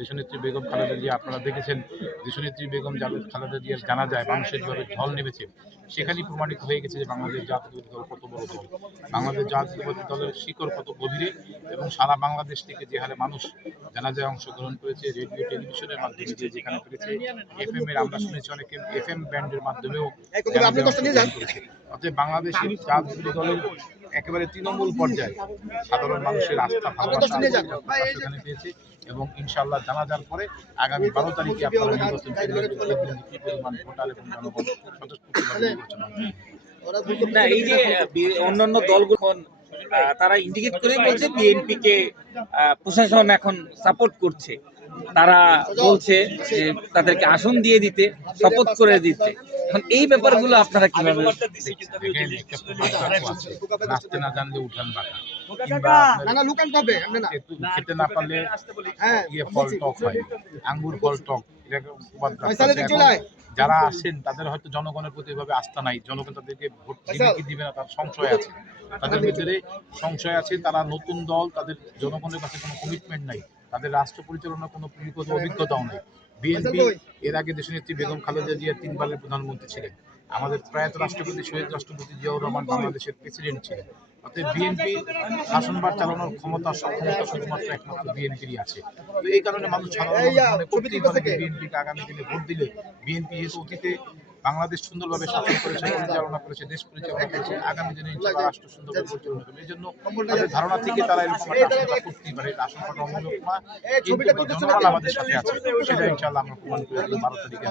দেশনেত্রী বেগম খালেদা জিয়া, আপনারা দেখেছেন দেশনেত্রী বেগম খালেদা জিয়ার জানাজায় মানুষের যেভাবে ঢল নেমেছে, সেখানেই প্রমাণিত হয়ে গেছে যে বাংলাদেশ জাতীয়তাবাদী দল কত বড় দল, বাংলাদেশ জাতীয়তাবাদী দলের শিকড় কত গভীরে, এবং সারা বাংলাদেশ থেকে যে হারে মানুষ জানাজায় অংশগ্রহণ করেছে, রেডিও টেলিভিশনের মাধ্যমে যে যেখানে করেছে, এফএম এর আমরা শুনেছি অনেকে এফএম ব্যান্ডের মাধ্যমেও জানাজায় অংশগ্রহণ করেছে। অতএব বাংলাদেশের জাতীয়তাবাদী দলের একেবারে তৃণমূল পর্যায়ে সাধারণ মানুষের আস্থা ভালোবাসা সেখানে পেয়েছে, এবং ইনশাআল্লাহ জানাজার পরে আগামী 12 তারিখে আপনারা নির্বাচন কি পরিমাণ ভোটার এবং জনগণ স্বতঃস্ফূর্তভাবে নির্বাচন হবে। না, এই যে অন্যান্য দলগুলো তারা ইন্ডিকেট করে বলছে বিএনপি কে প্রশাসন এখন সাপোর্ট করছে, তারা বলছে যে তাদেরকে আসন দিয়ে দিতে, শপথ করে দিতে। এখন এই ব্যাপারগুলো আপনারা কিভাবে দেখেন? একটা নাচতে না জানলে উঠান বাঁকা, কিংবা খেতে না পারলে ফল টক হয়, আঙ্গুর ফল টক, যারা আসেন তাদের হয়তো জনগণের প্রতি এভাবে আস্থা নাই, জনগণ তাদেরকে ভোট দিবে কি দিবে না তার সংশয় আছে, তাদের ভিতরে সংশয় আছে, তারা নতুন দল, তাদের জনগণের কাছে কোনো কমিটমেন্ট নাই, তাদের রাষ্ট্র পরিচালনার কোনো অভিজ্ঞতাও নেই। বিএনপি এর আগে দেশনেত্রী বেগম খালেদা জিয়া 3 বারের প্রধানমন্ত্রী ছিলেন, আমাদের প্রয়াত রাষ্ট্রপতি শহীদ রাষ্ট্রপতি জিয়াউর রহমান বাংলাদেশের প্রেসিডেন্ট ছিলেন। অতএব বিএনপি শাসনভার চালানোর ক্ষমতা সক্ষমতা শুধুমাত্র একমাত্র বিএনপিরই আছে। তো এই কারণে মানুষ মনে করতেই পারে যে বিএনপিকে আগামী দিনে ভোট দিলে, বিএনপি যেহেতু অতীতে বাংলাদেশ সুন্দরভাবে শাসন করেছে, পরিচালনা করেছে, দেশ পরিচালনা করেছে, আগামী দিনে ইনশাআল্লাহ রাষ্ট্র সুন্দরভাবে পরিচালনা করবে। এই জন্য তাদের ধারণা থেকে তারা এরকম একটা আশঙ্কা করতেই পারে, আশঙ্কাটা অমূলক না, কিন্তু জনগণ আমাদের সাথে আছে, সেটা ইনশাআল্লাহ আমরা প্রমাণ করে 12 তারিখে